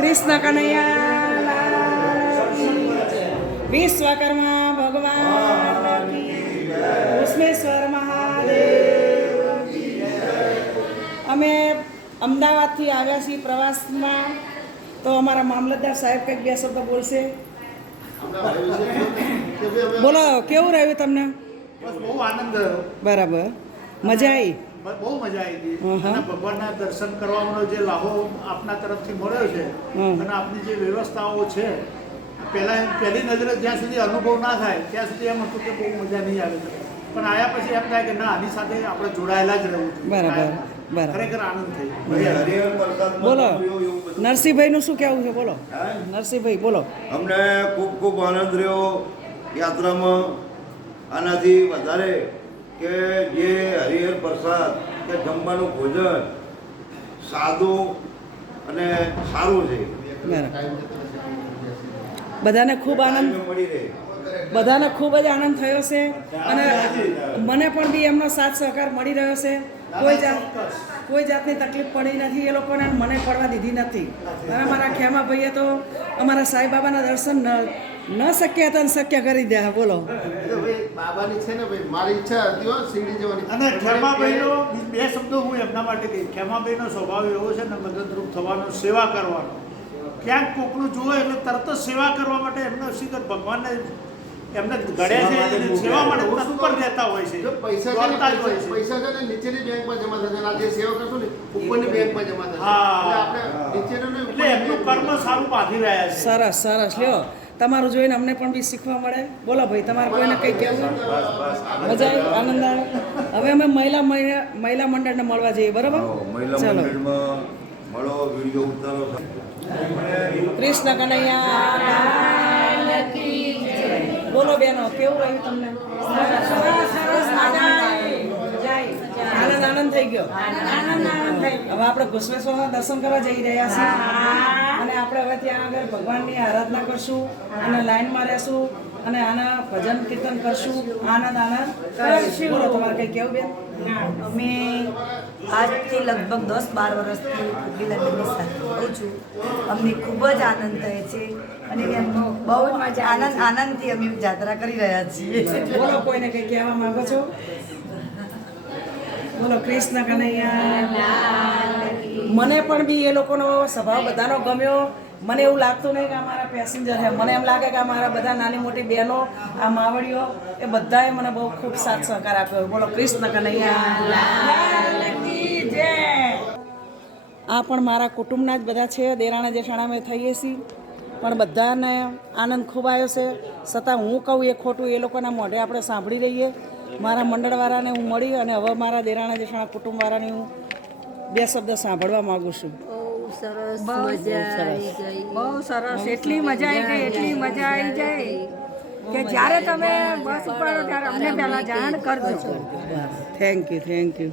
કૃષ્ણ કનૈયા. વિશ્વકર્મા ભગવાન વિશ્વેશ્વર મહાદેવ અમે અમદાવાદથી આવ્યા છીએ પ્રવાસમાં. તો અમારા મામલતદાર સાહેબ કંઈક બે શબ્દ બોલશે? બોલો કેવું રહ્યું તમને? બરાબર. મજા આવી બહુ મજા આવી ગઈ હમ. અને ભગવાનના દર્શન કરવાનો જે લાહો આપના તરફથી મળ્યો છે હમ. અને આપની જે વ્યવસ્થાઓ છે પહેલા પહેલી નજરે જ્યાં સુધી અનુભવ ના થાય ત્યાં સુધી એમ હતું કે બહુ મજા નહીં આવે પણ આયા પછી એમ થાય કે ના આની સાથે આપણે જોડાયેલા જ રહેવું. બરાબર, કાયમ. બરાબર. ખરેખર આનંદ થઈ હરિહર પ્રસાદમાં બોલો એવું નરસિંહભાઈનું શું કેવું છે બોલો? નરસિંહભાઈ બોલો અમને ખૂબ ખૂબ આનંદ રહ્યો યાત્રામાં આનાથી વધારે કે જે હરિહર પ્રસાદ કે જમવાનું ભોજન સાદું અને સારું છે. બધાને ખૂબ આનંદ મળી રહે. બધાને ખૂબ જ આનંદ થયો છે અને મને પણ બી એમનો સાથ સહકાર મળી રહ્યો છે. કોઈ જાત કોઈ જાતની તકલીફ પડી નથી એ લોકોને મને પડવા દીધી નથી. અને મારા ખેમા ભાઈએ તો અમારા સાંઈ બાબાના દર્શન ન ન શક્ય હતા ને શક્ય કરી દે બોલો. બાબાની છે ને ભાઈ મારી ઈચ્છા હતી હો શિરડી જવાની. અને ખેમાભાઈનો બે શબ્દો હું એમના માટે કહી ખેમાભાઈનો સ્વભાવ એવો છે ને મદદરૂપ થવાનો સેવા કરવાનો. ક્યાંક કોકનું જુઓ એટલે તરત જ સેવા કરવા માટે એમનો શિખર ભગવાનને એમને ઘડ્યા છે સેવા માટે તત્પર રહેતા હોય છે. જો પૈસા પૈસા છે. ને નીચેની બેંકમાં જમા થશે આ જે સેવા કરશો ને ઉપરની બેંકમાં જમા થશે. હા. આપણે નીચેનું એટલે એમનું કર્મ સારું બાંધી રહ્યા છે. સરસ સરસ. લ્યો તમારું જોઈને અમને પણ બી શીખવા મળે. બોલો ભાઈ તમારે કોઈને કંઈ કહેવું? મજા આવી? આનંદ આવે? હવે અમે મહિલા મહિલા મંડળને મળવા જઈએ બરાબર? ચલો. મંડળમાં મળો વીડિયો ઉતારો. કૃષ્ણ કનૈયા. બોલો બેનો કેવું રહ્યું તમને? આનંદ આનંદ થઈ ગયો? હવે આપણે ઘુસવેશ્વરના દર્શન કરવા જઈ રહ્યા છીએ. અને આપણે હવે ત્યાં આગળ ભગવાનની આરાધના કરશું અને લાઈનમાં રહેશું. અને આના ભજન કીર્તન કરશું. આનંદ આનંદ. કરશું. બોલો તમારે કંઈ કેવું બેન? અમે આજથી લગભગ દસ બાર વર્ષથી ઉગીલાબેનની સાથે રહું છું. અમને ખૂબ જ આનંદ થાય છે. અને એમનો બહુ જ મજા આનંદ આનંદથી અમે જાત્રા કરી રહ્યા છીએ. બોલો કોઈને કંઈ કહેવા માંગો છો? બોલો કૃષ્ણ કનૈયા. મને પણ બી એ લોકોનો સ્વભાવ બધાનો ગમ્યો. મને એવું લાગતું નહીં કે આ મારા પેસેન્જર છે. મને એમ લાગે કે આ મારા બધા નાની મોટી બહેનો, આ માવડીઓ, એ બધાએ મને બહુ ખૂબ સાથ સહકાર આપ્યો. બોલો કૃષ્ણ કનૈયા આ પણ મારા કુટુંબના જ બધા છે. દેરાણા જેઠાણા અમે થઈએ છીએ. પણ બધાને આનંદ ખૂબ આવ્યો છે. છતાં હું કહું એ ખોટું, એ લોકોના મોઢે આપણે સાંભળી રહીએ મારા મંડળવાળાને હું મળી અને હવે મારા દેરાણા જેઠાણા કુટુંબવાળાને હું બે શબ્દ સાંભળવા માગું છું. બહુ સરસ એટલી મજા આવી ગઈ એટલી મજા આવી જાય કે જ્યારે તમે બસ ઉપર ત્યારે અમને પહેલા જાણ કરજો. Thank you thank you.